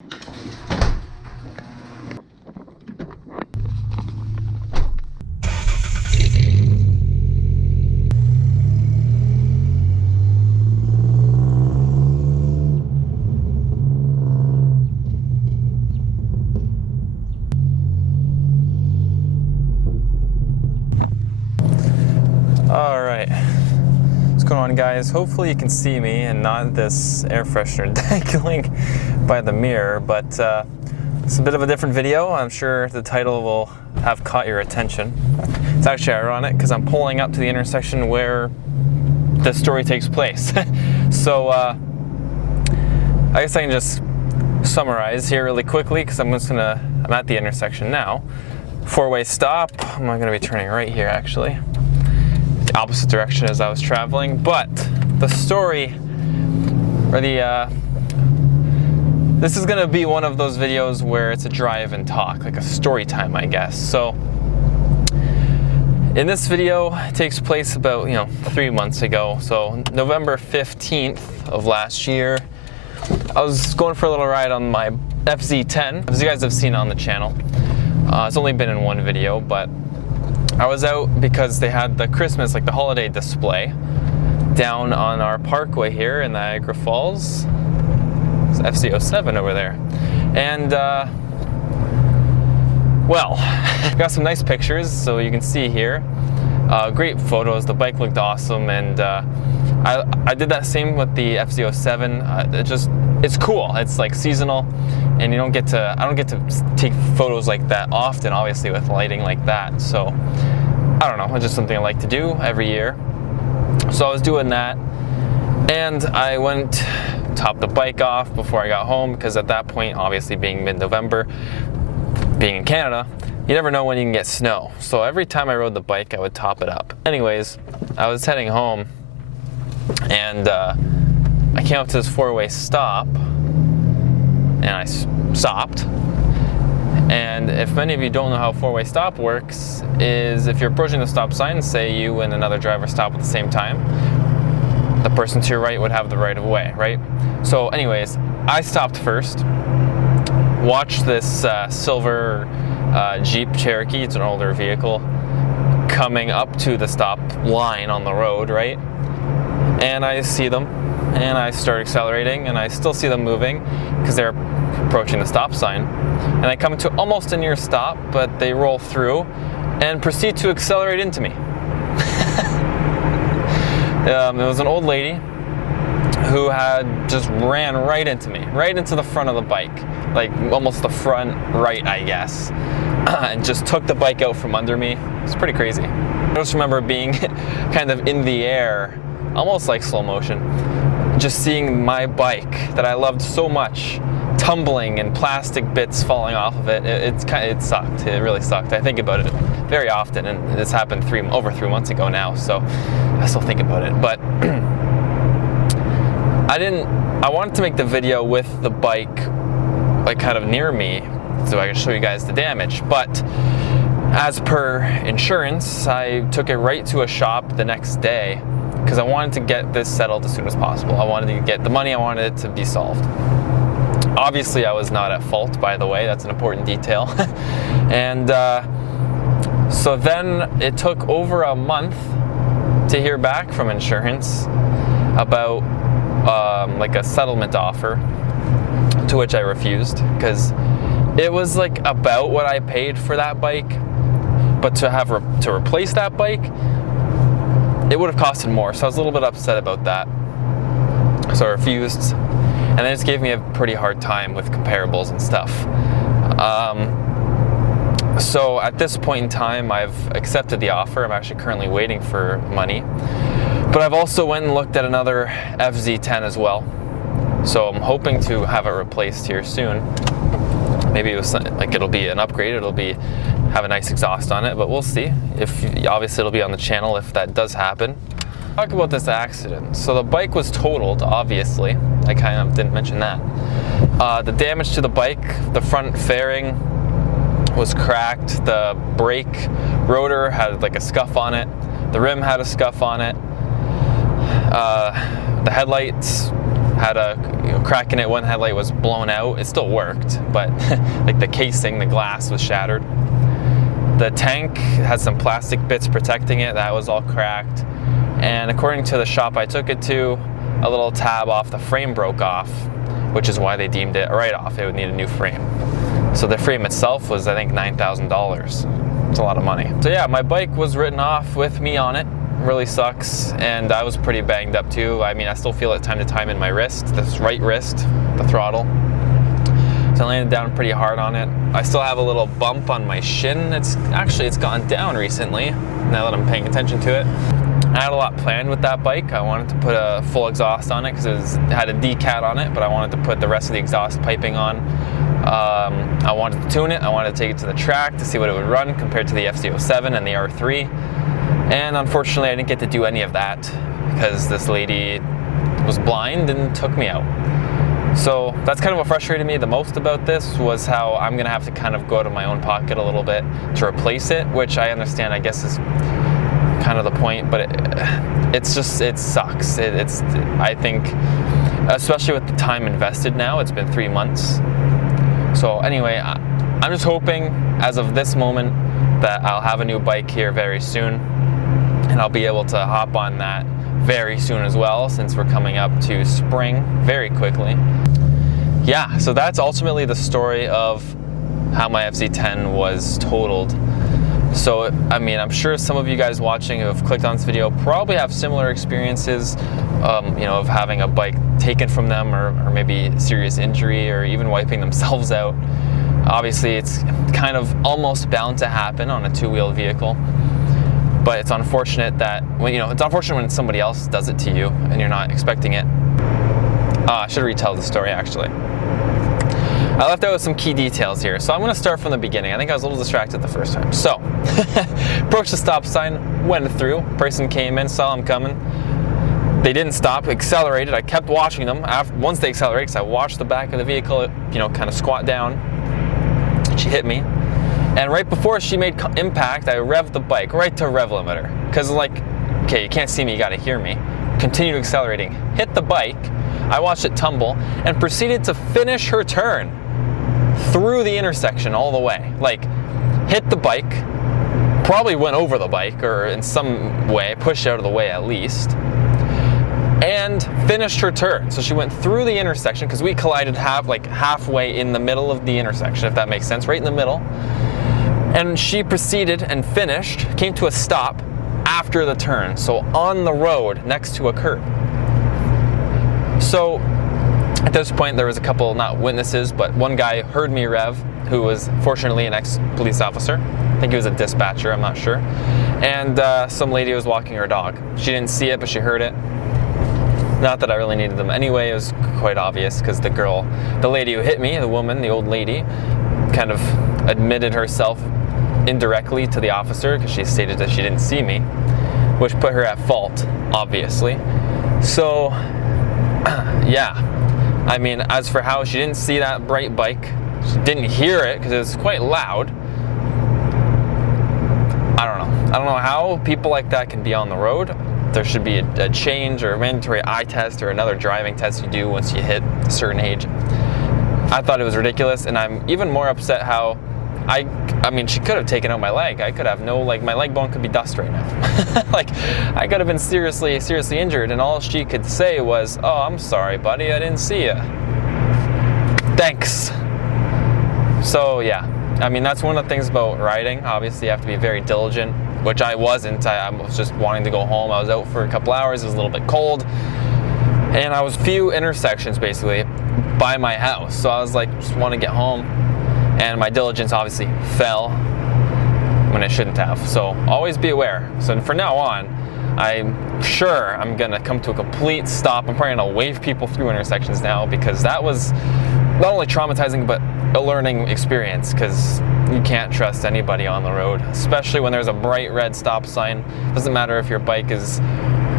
Alright, what's going on, guys? Hopefully you can see me and not this air freshener dangling by the mirror, but it's a bit of a different video. I'm sure the title will have caught your attention. It's actually ironic because I'm pulling up to the intersection where the story takes place. So I guess I can just summarize here really quickly because I'm at the intersection now. Four-way stop. I'm not going to be turning right here, actually. The opposite direction as I was traveling, but the story, or this is gonna be one of those videos where it's a drive and talk, like a story time, I guess. So in this video, it takes place about 3 months ago. So November 15th of last year, I was going for a little ride on my FZ10, as you guys have seen on the channel. It's only been in one video, but I was out because they had the Christmas, like the holiday display down on our parkway here in Niagara Falls. It's FZ07 over there. And, well, got some nice pictures, so you can see here. Great photos, the bike looked awesome, and I did that same with the FZ07. It's cool, it's like seasonal, and I don't get to take photos like that often, obviously, with lighting like that. So I don't know, it's just something I like to do every year. So I was doing that, and I went top the bike off before I got home, because at that point, obviously being mid-November, being in Canada, you never know when you can get snow. So every time I rode the bike, I would top it up. Anyways, I was heading home, and I came up to this four-way stop, and I stopped. And if many of you don't know how four-way stop works, is if you're approaching the stop sign, say you and another driver stop at the same time, the person to your right would have the right of way, right? So anyways, I stopped first, watched this silver Jeep Cherokee, it's an older vehicle, coming up to the stop line on the road, right? And I see them, and I start accelerating, and I still see them moving because they're approaching the stop sign. And I come to almost a near stop, but they roll through and proceed to accelerate into me. It was an old lady who had just ran right into me, right into the front of the bike, like almost the front right, I guess, and just took the bike out from under me. It's pretty crazy. I just remember being kind of in the air, almost like slow motion, just seeing my bike that I loved so much tumbling and plastic bits falling off of it. It sucked. It really sucked. I think about it very often, and this happened over 3 months ago now, so I still think about it. But I wanted to make the video with the bike like kind of near me so I could show you guys the damage, but as per insurance, I took it right to a shop the next day because I wanted to get this settled as soon as possible. I wanted to get the money, I wanted it to be solved. Obviously, I was not at fault, by the way. That's an important detail. And so then it took over a month to hear back from insurance about like a settlement offer, to which I refused because it was like about what I paid for that bike, but to replace that bike, it would have costed more. So I was a little bit upset about that. So I refused. And they just gave me a pretty hard time with comparables and stuff. So at this point in time, I've accepted the offer. I'm actually currently waiting for money. But I've also went and looked at another FZ10 as well. So I'm hoping to have it replaced here soon. Maybe it'll be an upgrade. It'll have a nice exhaust on it, but we'll see. Obviously it'll be on the channel if that does happen. Talk about this accident. So the bike was totaled, obviously. I kind of didn't mention that. The damage to the bike, the front fairing was cracked. The brake rotor had like a scuff on it. The rim had a scuff on it. The headlights had a crack in it. One headlight was blown out. It still worked, but like the casing, the glass was shattered. The tank had some plastic bits protecting it. That was all cracked. And according to the shop I took it to, a little tab off the frame broke off, which is why they deemed it a write-off. It would need a new frame. So the frame itself was, I think, $9,000. It's a lot of money. So yeah, my bike was written off with me on it. Really sucks, and I was pretty banged up too. I mean, I still feel it time to time in my wrist, this right wrist, the throttle. So I landed down pretty hard on it. I still have a little bump on my shin. It's gone down recently, now that I'm paying attention to it. I had a lot planned with that bike. I wanted to put a full exhaust on it because it had a D-cat on it, but I wanted to put the rest of the exhaust piping on. I wanted to tune it. I wanted to take it to the track to see what it would run compared to the FZ07 and the R3. And unfortunately, I didn't get to do any of that because this lady was blind and took me out. So that's kind of what frustrated me the most about this, was how I'm gonna have to kind of go out of my own pocket a little bit to replace it, which I understand, I guess, is kind of the point, but it sucks. I think, especially with the time invested now, it's been 3 months. So anyway, I'm just hoping as of this moment that I'll have a new bike here very soon, and I'll be able to hop on that very soon as well, since we're coming up to spring very quickly. Yeah, so that's ultimately the story of how my FZ10 was totaled. So, I mean, I'm sure some of you guys watching who have clicked on this video probably have similar experiences, of having a bike taken from them, or maybe serious injury, or even wiping themselves out. Obviously, it's kind of almost bound to happen on a two-wheel vehicle, but it's unfortunate that it's unfortunate when somebody else does it to you and you're not expecting it. I should retell the story actually. I left out some key details here, so I'm going to start from the beginning. I think I was a little distracted the first time. So, approached the stop sign, went through. Person came in, saw him coming. They didn't stop, accelerated. I kept watching them. Once they accelerated, because I watched the back of the vehicle, kind of squat down. She hit me. And right before she made impact, I revved the bike right to rev limiter. Because okay, you can't see me, you got to hear me. Continued accelerating, hit the bike. I watched it tumble and proceeded to finish her turn through the intersection all the way. Hit the bike, probably went over the bike, or in some way pushed out of the way at least, and finished her turn. So she went through the intersection, because we collided halfway in the middle of the intersection, if that makes sense, right in the middle. And she proceeded and finished, came to a stop after the turn, so on the road next to a curb. So at this point, there was a couple, not witnesses, but one guy heard me rev, who was fortunately an ex-police officer. I think he was a dispatcher, I'm not sure. And some lady was walking her dog. She didn't see it, but she heard it. Not that I really needed them anyway, it was quite obvious, because the lady who hit me, the woman, the old lady, kind of admitted herself indirectly to the officer, because she stated that she didn't see me, which put her at fault, obviously. So, yeah. I mean, as for how she didn't see that bright bike, she didn't hear it because it was quite loud. I don't know how people like that can be on the road. There should be a change or a mandatory eye test or another driving test you do once you hit a certain age. I thought it was ridiculous, and I'm even more upset how I mean, she could have taken out my leg. I could have my leg bone could be dust right now. I could have been seriously injured, and all she could say was, "Oh, I'm sorry, buddy, I didn't see you. Thanks." So yeah, I mean, that's one of the things about riding. Obviously, you have to be very diligent, which I wasn't. I was just wanting to go home. I was out for a couple hours. It was a little bit cold, and I was few intersections basically by my house. So I was just want to get home. And my diligence obviously fell when it shouldn't have. So always be aware. So from now on, I'm sure I'm gonna come to a complete stop. I'm probably gonna wave people through intersections now, because that was not only traumatizing, but a learning experience, because you can't trust anybody on the road, especially when there's a bright red stop sign. Doesn't matter if your bike is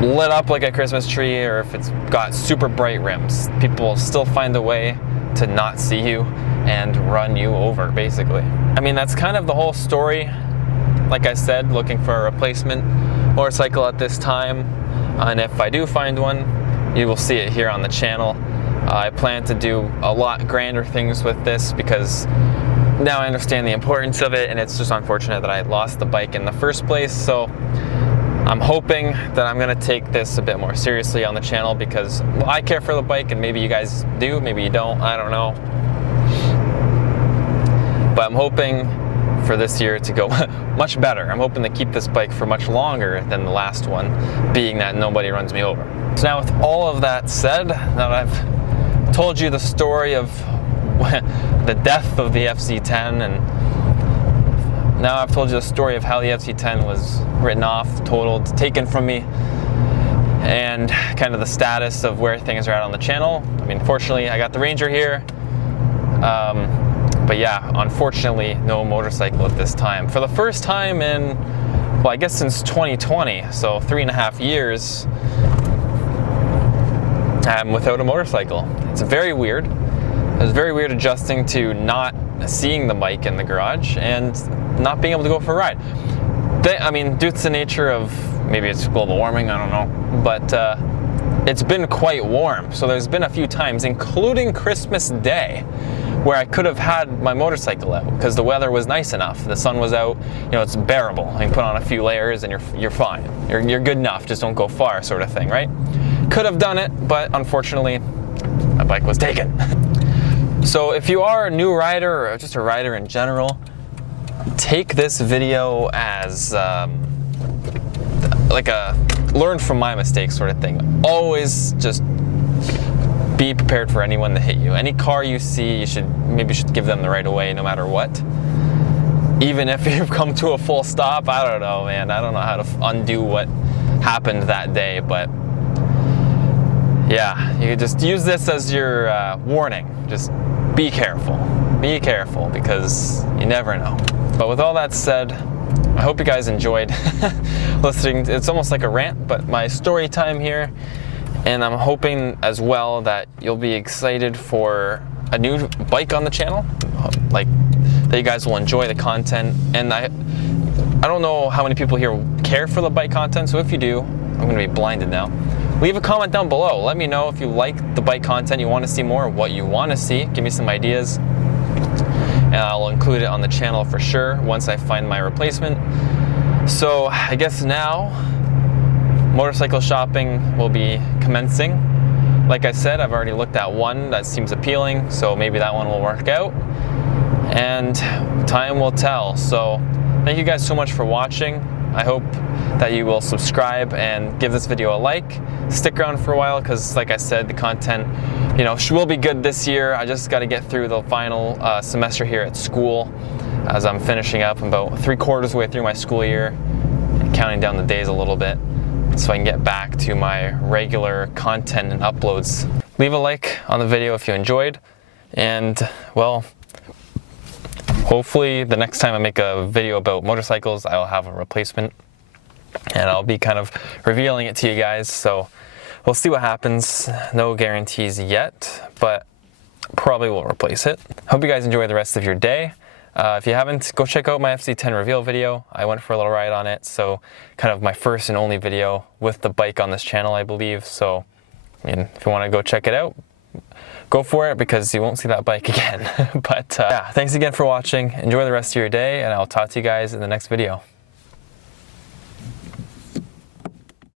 lit up like a Christmas tree or if it's got super bright rims. People will still find a way to not see you and run you over, basically. I mean, that's kind of the whole story. Like I said, looking for a replacement motorcycle at this time, and if I do find one, you will see it here on the channel. I plan to do a lot grander things with this because now I understand the importance of it, and it's just unfortunate that I lost the bike in the first place. So I'm hoping that I'm gonna take this a bit more seriously on the channel because, well, I care for the bike, and maybe you guys do, maybe you don't, I don't know. But I'm hoping for this year to go much better. I'm hoping to keep this bike for much longer than the last one, being that nobody runs me over. So now with all of that said, now that I've told you the story of the death of the FC10, and now I've told you the story of how the FC10 was written off, totaled, taken from me, and kind of the status of where things are at on the channel. I mean, fortunately, I got the Ranger here, but yeah, unfortunately, no motorcycle at this time. For the first time in, well, I guess since 2020, so 3.5 years, I'm without a motorcycle. It's very weird. It was very weird adjusting to not seeing the bike in the garage and not being able to go for a ride. I mean, due to the nature of, maybe it's global warming, I don't know, but it's been quite warm. So there's been a few times, including Christmas Day, where I could have had my motorcycle out because the weather was nice enough. The sun was out, you know, it's bearable. You can put on a few layers and you're fine. You're good enough, just don't go far, sort of thing, right? Could have done it, but unfortunately, my bike was taken. So if you are a new rider or just a rider in general, take this video as like a learn from my mistakes sort of thing. Always just be prepared for anyone to hit you. Any car you see, you should give them the right of way no matter what. Even if you've come to a full stop, I don't know, man. I don't know how to undo what happened that day, but yeah, you could just use this as your warning. Just be careful. Be careful because you never know. But with all that said, I hope you guys enjoyed listening. It's almost like a rant, but my story time here. And I'm hoping as well that you'll be excited for a new bike on the channel, like that you guys will enjoy the content. And I don't know how many people here care for the bike content, so if you do, I'm gonna be blinded now. Leave a comment down below. Let me know if you like the bike content, you want to see more, what you want to see. Give me some ideas, and I'll include it on the channel for sure once I find my replacement. So I guess now motorcycle shopping will be commencing. Like I said, I've already looked at one that seems appealing, so maybe that one will work out, and time will tell. So thank you guys so much for watching. I hope that you will subscribe and give this video a like. Stick around for a while because, like I said, the content, you know, will be good this year. I just got to get through the final semester here at school as I'm finishing up. I'm about 3/4 way through my school year, counting down the days a little bit, so I can get back to my regular content and uploads. Leave a like on the video if you enjoyed, and well, hopefully the next time I make a video about motorcycles, I'll have a replacement, and I'll be kind of revealing it to you guys. So we'll see what happens. No guarantees yet, but probably will replace it. Hope you guys enjoy the rest of your day. If you haven't, go check out my FC10 reveal video. I went for a little ride on it, so kind of my first and only video with the bike on this channel, I believe. So, I mean, if you want to go check it out, go for it because you won't see that bike again. But yeah, thanks again for watching. Enjoy the rest of your day, and I'll talk to you guys in the next video.